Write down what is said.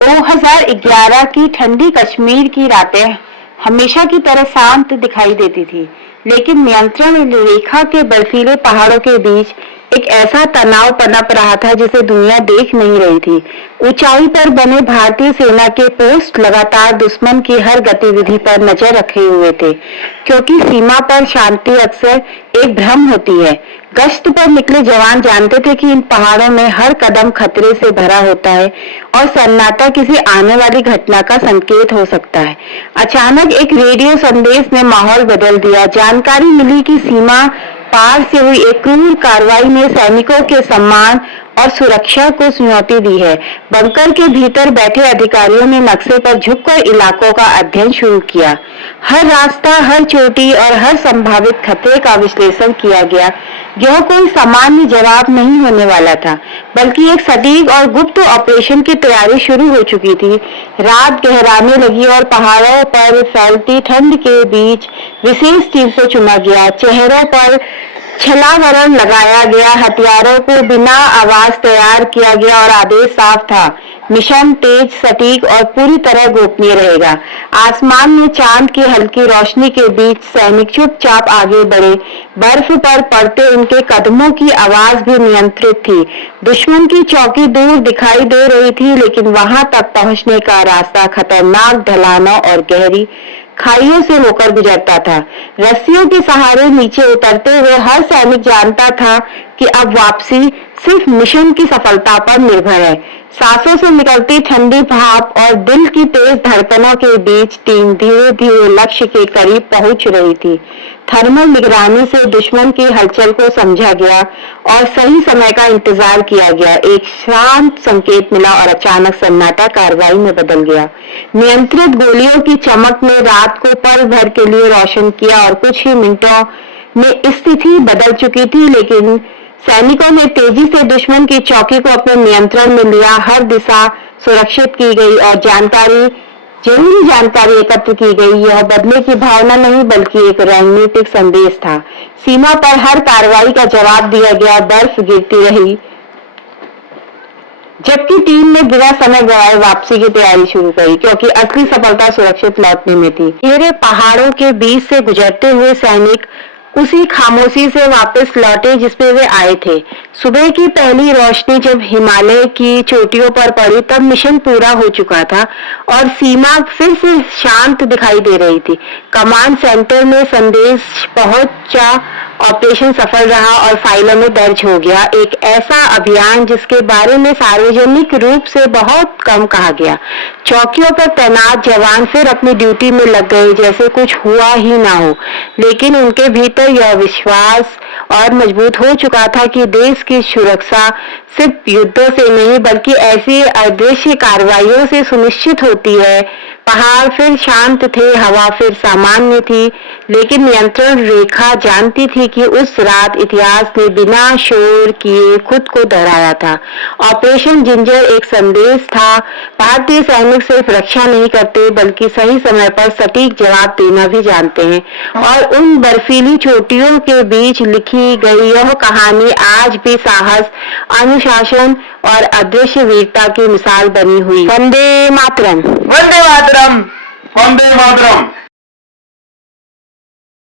2011 की ठंडी कश्मीर की रातें हमेशा की तरह शांत दिखाई देती थी, लेकिन नियंत्रण रेखा के बर्फीले पहाड़ों के बीच एक ऐसा तनाव पनप रहा था जिसे दुनिया देख नहीं रही थी। ऊंचाई पर बने भारतीय सेना के पोस्ट लगातार दुश्मन की हर गतिविधि पर नजर रखे हुए थे, क्योंकि सीमा पर शांति अक्सर एक भ्रम होती है। गश्त पर निकले जवान जानते थे कि इन पहाड़ों में हर कदम खतरे से भरा होता है और सन्नाटा किसी आने वाली घटना का संकेत हो सकता है। अचानक एक रेडियो संदेश ने माहौल बदल दिया। जानकारी मिली कि सीमा पार से हुई एक क्रूर कार्रवाई ने सैनिकों के सम्मान और सुरक्षा को चुनौती दी है। बंकर के भीतर बैठे अधिकारियों ने नक्शे पर झुककर इलाकों का अध्ययन शुरू किया। हर रास्ता, हर चोटी और हर संभावित खतरे का विश्लेषण किया गया। यह कोई सामान्य जवाब नहीं होने वाला था, बल्कि एक सटीक और गुप्त ऑपरेशन की तैयारी शुरू हो चुकी थी। रात गहराने लगी और पहाड़ों पर फैलती ठंड के बीच विशेष टीम को चुना गया। चेहरों पर छलावरण लगाया गया, हथियारों को बिना आवाज तैयार किया गया और आदेश साफ था, मिशन तेज, सटीक और पूरी तरह गोपनीय रहेगा। आसमान में चांद की हल्की रोशनी के बीच सैनिक चुपचाप आगे बढ़े। बर्फ पर पड़ते उनके कदमों की आवाज भी नियंत्रित थी। दुश्मन की चौकी दूर दिखाई दे रही थी, लेकिन वहां तक पहुंचने का रास्ता खतरनाक ढलानों और गहरी खाइयों से होकर गुजरता था। रस्सियों के सहारे नीचे उतरते हुए हर सैनिक जानता था कि अब वापसी सिर्फ मिशन की सफलता पर निर्भर है। सांसों से निकलती ठंडी भाप और दिल की तेज धड़कनों के बीच टीम धीरे धीरे लक्ष्य के करीब पहुंच रही थी। थर्मल निगरानी से दुश्मन की हलचल को समझा गया और सही समय का इंतजार किया गया। एक शांत संकेत मिला और अचानक सन्नाटा कार्रवाई में बदल गया। नियंत्रित गोलियों की चमक ने रात को पल भर के लिए रोशन किया और कुछ ही मिनटों में स्थिति बदल चुकी थी। लेकिन सैनिकों ने तेजी से दुश्मन की चौकी को अपने नियंत्रण में लिया। हर दिशा सुरक्षित की गई और जरूरी जानकारी एकत्र की गई। यह बदले की भावना नहीं, बल्कि एक रणनीतिक संदेश था। सीमा पर हर कार्रवाई का जवाब दिया गया। बर्फ गिरती रही, जबकि टीम ने बिना समय गवाए वापसी की तैयारी शुरू करी, क्योंकि असली सफलता सुरक्षित लौटने में थी। गहरे पहाड़ों के बीच से गुजरते हुए सैनिक उसी खामोशी से वापस लौटे जिसमें वे आए थे। सुबह की पहली रोशनी जब हिमालय की चोटियों पर पड़ी, तब मिशन पूरा हो चुका था और सीमा फिर से शांत दिखाई दे रही थी। कमांड सेंटर में संदेश पहुंचा, ऑपरेशन सफल रहा और फाइलों में दर्ज हो गया। एक ऐसा अभियान जिसके बारे में सार्वजनिक रूप से बहुत कम कहा गया। चौकियों पर तैनात जवान फिर अपनी ड्यूटी में लग गए जैसे कुछ हुआ ही ना हो, लेकिन उनके भीतर यह विश्वास और मजबूत हो चुका था कि देश की सुरक्षा सिर्फ युद्धों से नहीं, बल्कि ऐसी अदृश्य कार्रवाइयों से सुनिश्चित होती है। पहाड़ फिर शांत थे, हवा फिर सामान्य थी, लेकिन नियंत्रण रेखा जानती थी कि उस रात इतिहास ने बिना शोर किए खुद को दोहराया था। ऑपरेशन जिंजर एक संदेश था। भारतीय सैनिक सिर्फ रक्षा नहीं करते, बल्कि सही समय पर सटीक जवाब देना भी जानते हैं। और उन बर्फीली चोटियों के बीच लिखी गई यह कहानी आज भी साहस, अनुशासन और अदृश्य वीरता की मिसाल बनी हुई। वंदे मातरम। वंदे मातरम। वंदे मातरम।